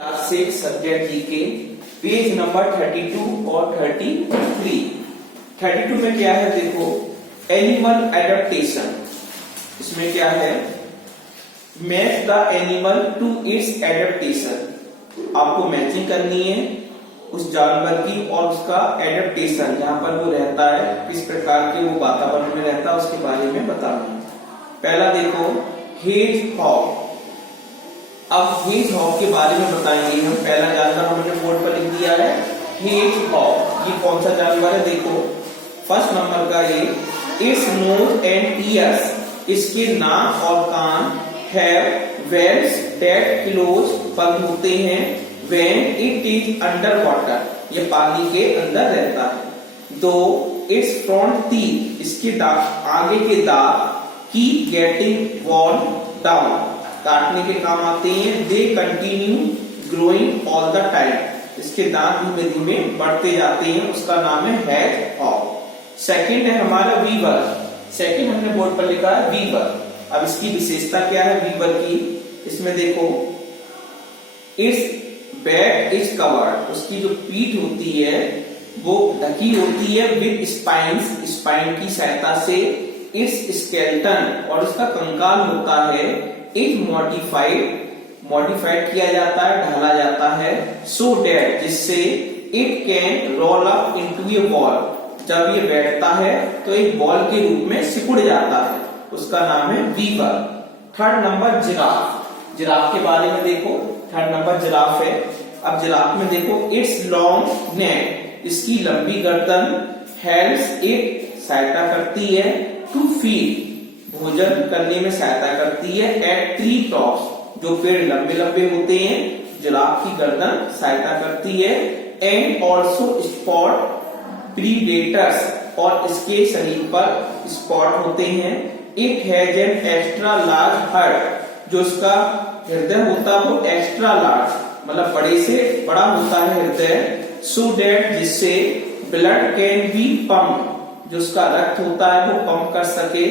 Class 6 subject GK page number 32 और 33। 32 में क्या है देखो, एनिमल एडेप्टेशन। इसमें क्या है, match the animal to its adaptation. आपको मैचिंग करनी है उस जानवर की और उसका एडेप्टेशन, जहां पर वो रहता है, किस प्रकार के वो वातावरण में रहता है उसके बारे में बताना है। पहला देखो, हेजहॉग। अब हेजहॉग के बारे में बताएंगे हम। पहला जानवर हमने बोर्ड पर लिख दिया है हेजहॉग। ये कौन सा जानवर है देखो, फर्स्ट नंबर का ये, इट्स नोज एंड ईयर्स, इसके नाक और कान, हैव वेल्स दैट क्लोज, बंद होते हैं, when it is under water, ये पानी के अंदर रहता है। दो इट्स फ्रंट टीथ, इसके दांत, आगे के दांत, कीप गेटिंग worn डाउन, काटने के काम आते हैं। They continue growing all the time, इसके दांत धीमे धीमे बढ़ते जाते हैं, उसका नाम है हेजहॉग। सेकंड है हमारा वीवर। सेकंड हमने बोर्ड पर लिखा है वीवर। अब इसकी विशेषता क्या है वीवर की, इसमें देखो, इट्स बैक इज कवर्ड, उसकी जो पीठ होती है वो ढकी होती है विद स्पाइन्स, स्पाइन की सहायता से। इट्स स्केलेटन, और उसका कंकाल होता है, इज मॉडिफाइड किया जाता है, ढाला जाता है, सो डेट, जिससे it can roll up into A ball, जब ये बैठता है तो एक बॉल के रूप में सिकुड़ जाता है, उसका नाम है weaver. Third number giraffe. Giraffe के बारे में देखो, थर्ड नंबर जिराफ है। अब जिराफ में देखो, इट्स लॉन्ग नेक, इसकी लंबी गर्दन, हेल्प्स इट, सहायता करती है, टू फीड, भोजन करने में सहायता करती है, एट ट्री टॉप्स, जो पेड़ लंबे लंबे होते हैं, जिराफ की गर्दन सहायता करती है। एंड ऑल्सो स्पॉट प्रीडेटर्स, और इसके शरीर पर स्पॉट होते हैं। It has an extra large heart, जो इसका हृदय होता है वो एक्स्ट्रा लार्ज, मतलब बड़े से बड़ा होता है हृदय, सो डेट, जिससे ब्लड कैन बी पंप, जो उसका रक्त होता है वो पंप कर सके,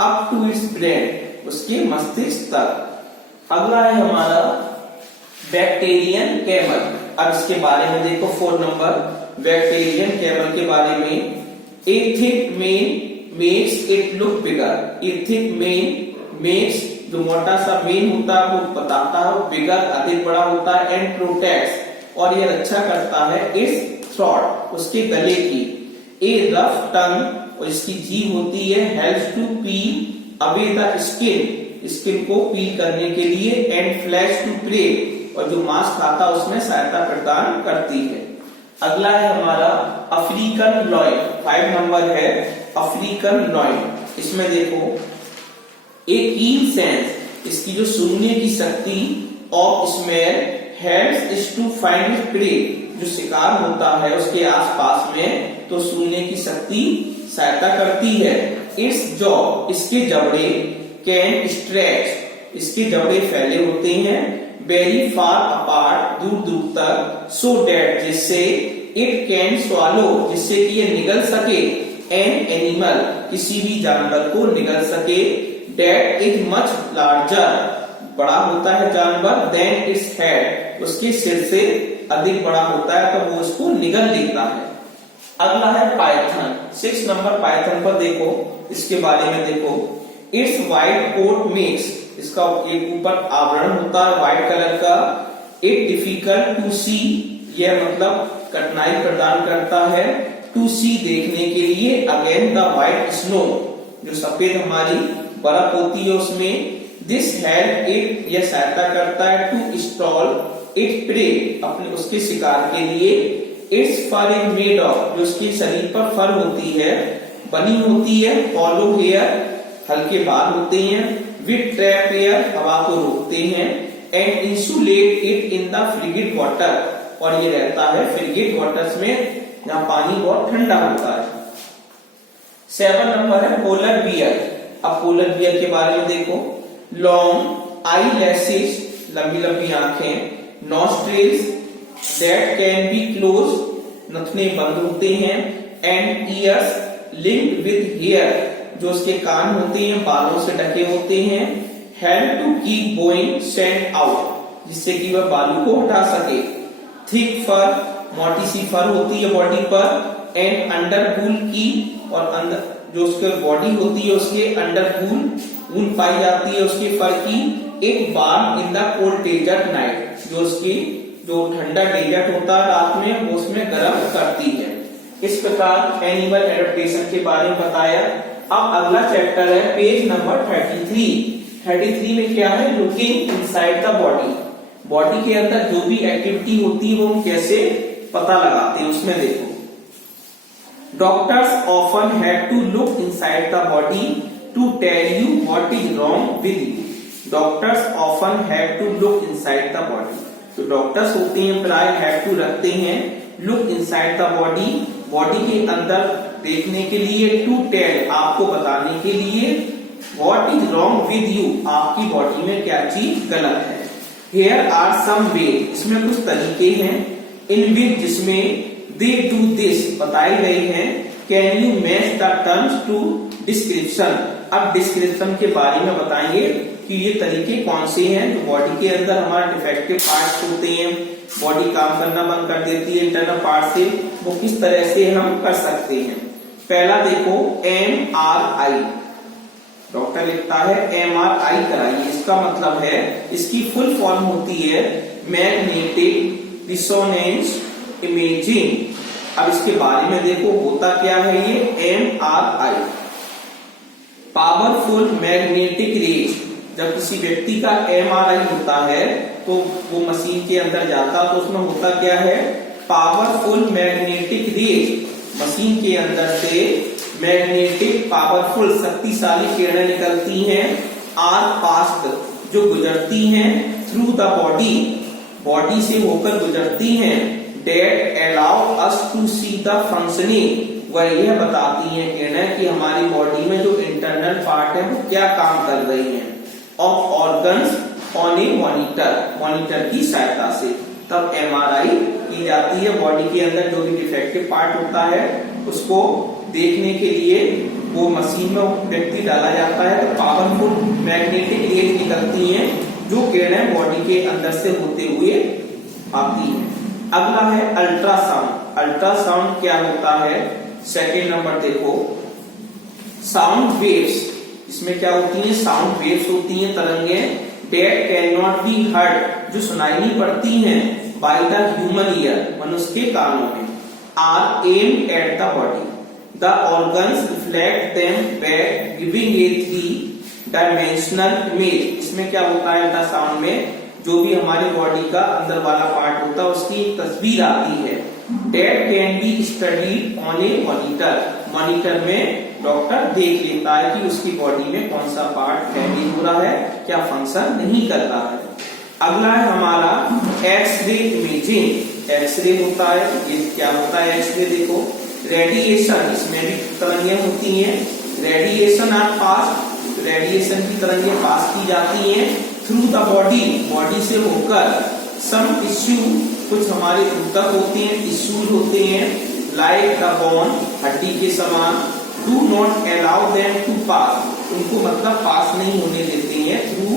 अप टू इट्स ब्रेन, उसके मस्तिष्क तक। अगला है हमारा बैक्टीरियन कैमल। अब इसके बारे में देखो, 4 नंबर, बैक्टीरियन कैमल के बारे में। ए thick main makes it look bigger, A thick main makes, जो मोटा सा मेन होता है वो बताता है, बिगर अधिक बड़ा होता है, एंड प्रोटेक्ट्स, और ये रक्षा करता है, इट्स थ्रोट, उसके गले की। ए रफ टंग, और इसकी जीभ होती है, helps to peel away the skin, skin को पील करने के लिए, एंड फ्लैश टू प्रे, और जो मांस खाता है उसमें सहायता प्रदान करती है। अगला है हमारा अफ्रीकन लॉयन। 5 नंबर है अफ्रीकन लॉयन। इसमें देखो, एक कीन सेंस, इसकी जो सूंघने की शक्ति, of smell, helps is to find prey, जो शिकार होता है उसके आसपास में, तो सूंघने की शक्ति सहायता करती है। इट्स जॉ, इसके जबड़े, कैन स्ट्रेच, इसके जबड़े फैले होते हैं, वेरी फार अपार्ट, दूर दूर तक, सो डेट, जिससे इट कैन स्वालो, जिससे कि ये निगल सके, एन एनिमल, किसी भी जानवर को निगल सके, डेट इज मच लार्जर, बड़ा होता है जानवर, देन इट्स हेड, उसके सिर से अधिक बड़ा होता है, तो वो उसको निगल लेता है। अगला है पाइथन। 6 नंबर पाइथन पर देखो, इसके बारे में देखो, इट्स व्हाइट कोट मेक्स, इसका एक ऊपर आवरण होता है व्हाइट कलर का, इट डिफिकल्ट टू सी, यह मतलब कठिनाई प्रदान करता है, टू सी, देखने के लिए, अगेन द व्हाइट स्नो, जो सफेद हमारी बर्फ होती है उसमें। दिस हेल्प इट, यह सहायता करता है, टू स्टॉल इट प्रे, अपने उसके शिकार के लिए। It's for is made of, जो उसके शरीर पर फर होती है, बनी होती है, हॉलो हेयर, हल्के बाल होते हैं, विद ट्रैप एयर, हवा को रोकते हैं, and insulate it in the frigid water, और ये रहता है फ्रिगिड वाटर्स में, जहां पानी बहुत ठंडा होता है। 7 नंबर है पोलर बियर। अब पोलर बियर के बारे में देखो, लॉन्ग आई लैशेस, लंबी लंबी आंखें, nostrils that can be close, नथुने बंद होते हैं, and ears linked with hair, जो उसके कान होते हैं बालों से ढके होते हैं, help to keep going sand out, जिससे कि वह बालू को हटा सके। थिक फर, मोटी सी फर होती है बॉडी पर। एंड अंडर वूल की, और अंदर जो उसके बॉडी होती है उसके अंडर वूल पाई जाती है उसके फर की। एक बार in the cold desert night, जो उसकी जो ठंडा डेजर्ट होता है रात में वो उसमें गर्म करती है। इस प्रकार एनिमल एडेप्टेशन के बारे में बताया। अब अगला चैप्टर है पेज नंबर 33 में क्या है, looking inside the body. Body के अंदर जो भी एक्टिविटी होती है वो हम कैसे पता लगाते हैं उसमें देखो। Doctors often have to look inside the body to tell you what is wrong with you. Doctors often have to look inside the body, तो डॉक्टर्स होते हैं प्राय हैव टू रखते हैं look inside the body, body के अंदर देखने के लिए, टू टेल आपको बताने के लिए, what is wrong with you आपकी बॉडी में क्या चीज गलत है। हियर आर सम वे, इसमें कुछ तरीके हैं, इन विच जिसमें दे डू दिस बताए गए हैं। Can you match the terms to description. अब डिस्क्रिप्शन के बारे में बताएंगे कि ये तरीके कौन से हैं जो बॉडी के अंदर हमारे डिफेक्टिव पार्ट्स होते हैं, बॉडी काम करना बंद कर देती है इंटरनल पार्ट से, वो किस तरह से हम कर सकते हैं। पहला देखो MRI, डॉक्टर लिखता है MRI कराइए। इसका मतलब है, इसकी फुल फॉर्म होती है मैग्नेटिक रिजोनेंस इमेजिंग। अब इसके बारे में देखो होता क्या है ये MRI, पावरफुल मैग्नेटिक रेज। जब किसी व्यक्ति का MRI होता है तो वो मशीन के अंदर जाता तो उसमें होता क्या है, पावरफुल मैग्नेटिक रेज। मशीन के अंदर से मैग्नेटिक पावरफुल शक्तिशाली किरणें निकलती हैं, आर पास्ट जो गुजरती हैं थ्रू द बॉडी, बॉडी से होकर गुजरती हैं। That allow us to see the functioning, वह यह बताती हैं किरणें कि हमारी बॉडी में जो इंटरनल पार्ट है वो क्या काम कर रही हैं। Of organs on A monitor की सहायता से तब MRI की जाती है। बॉडी के अंदर जो भी डिफेक्टिव पार्ट होता है उसको देखने के लिए वो मशीन में व्यक्ति डाला जाता है, तो पावरफुल मैग्नेटिक रेज निकलती हैं जो किरणें बॉडी के अंदर से होते हुए आती हैं। अगला है अल्ट्रासाउंड। अल्ट्रासाउंड क्या होता है, सेकेंड नंबर देखो, साउंड वेव्स। इसमें क्या होती है, साउंड वेव्स होती हैं, तरंगे, date can not be heard, जो सुनाई नहीं पड़ती हैं, बाय द ह्यूमन ईयर, मनुष्य के कानों में, are aimed at the body, the organs reflect them back giving a 3 dimensional image. इसमें क्या होता है अल्ट्रासाउंड में, जो भी हमारी बॉडी का अंदर वाला पार्ट होता है उसकी एक तस्वीर आती है। Date can be studied on A monitor, monitor में डॉक्टर देख लेता है कि उसकी बॉडी में कौन सा पार्ट डैमेज हो रहा है, क्या फंक्शन नहीं कर रहा है। अगला है हमारा एक्सरे इमेजिंग। एक्सरे होता है, ये क्या होता है एक्सरे देखो, रेडिएशन, इसमें भी तरंगें होती हैं, रेडिएशन आर पास, रेडिएशन की तरंगें पास की जाती हैं थ्रू द बॉडी, बॉडी से होकर। सम टिश्यू, कुछ हमारे ऊतक होते हैं, टिश्यूज होते हैं, लाइक द बोन, हड्डी के समान, do not allow them to pass, उनको मतलब पास नहीं होने देते हैं through,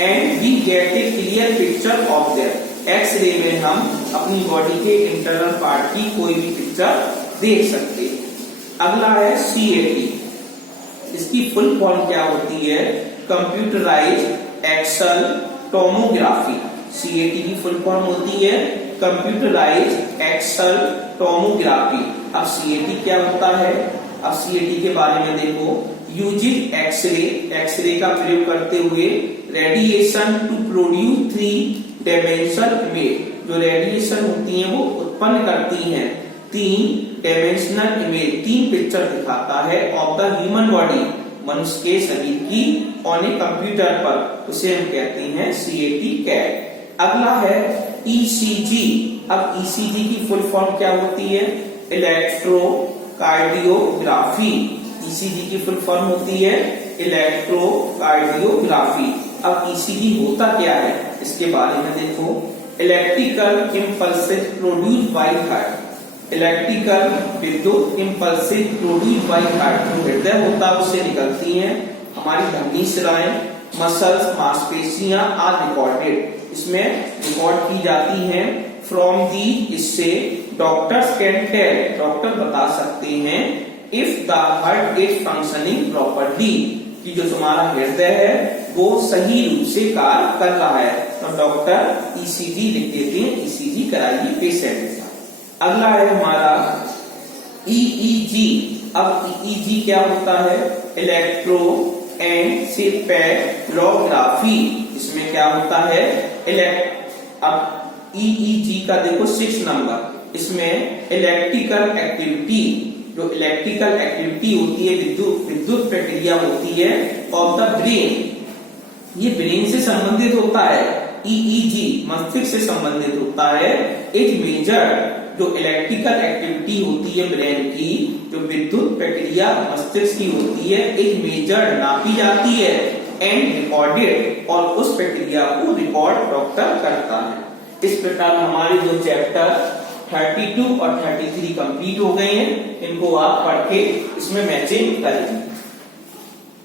and we get a clear picture of them. X-ray में हम अपनी बॉडी के इंटरनल पार्ट की कोई भी पिक्चर देख सकते हैं। अगला है CAT, इसकी फुल फॉर्म क्या होती है, कंप्यूटराइज्ड एक्सल टोमोग्राफी। CAT की फुल फॉर्म होती है कंप्यूटराइज्ड एक्सल टोमोग्राफी। अब CAT क्या होता है, अब CAT के बारे में देखो, यूजिंग एक्सरे, एक्सरे का प्रयोग करते हुए, radiation to produce 3 dimensional image, जो रेडिएशन होती है वो उत्पन्न करती हैं 3 डायमेंशनल इमेज, 3 पिक्चर दिखाता है ऑफ द ह्यूमन बॉडी, मनुष्य के शरीर की, ऑन ए कंप्यूटर पर, उसे हम कहते हैं CAT। अगला है ECG। अब ECG की फुल फॉर्म क्या होती है, इलेक्ट्रोकार्डियोग्राफी। ECG की फुल फॉर्म होती है इलेक्ट्रोकार्डियोग्राफी। अब ECG होता क्या है, इसके बारे में देखो, electrical impulses produce by heart, electrical विद्युत इम्पल्सेस प्रोड्यूस बाय हार्ट, जो हृदय होता है उससे निकलती हैं हमारी धमनी शिराएं, मसल्स मांसपेशियां आर रिकॉर्डेड, इसमें रिकॉर्ड की जाती हैं। फ्रॉम दी, इससे डॉक्टर्स कैन टेल, डॉक्टर बता सकते हैं if the heart is functioning properly, कि जो तुम्हारा हृदय है वो सही रूप से कार्य कर रहा है। तो डॉक्टर ईसीजी लिख देते हैं, ईसीजी कराइए पेशेंट का। अगला है हमारा ईईजी। अब ईईजी क्या होता है? Electro encephalography. इसमें क्या होता है? अब ईईजी का देखो 6 नंबर, इसमें इलेक्ट्रिकल एक्टिविटी, जो इलेक्ट्रिकल एक्टिविटी होती है, विद्युत प्रक्रिया होती है ऑफ द ब्रेन, ये ब्रेन से संबंधित होता है। ईईजी मस्तिष्क से संबंधित होता है। इट मेजर, जो इलेक्ट्रिकल एक्टिविटी होती है ब्रेन की, जो विद्युत प्रक्रिया मस्तिष्क की होती है, एक मेजर नापी जाती है एंड रिकॉर्डेड, और उस प्रक्रिया को रिकॉर्ड डॉक्टर करता है। इस प्रकार हमारे दो चैप्टर 32 और 33 कंप्लीट हो गए हैं। इनको आप पढ़ के इसमें मैचिंग करेंगे।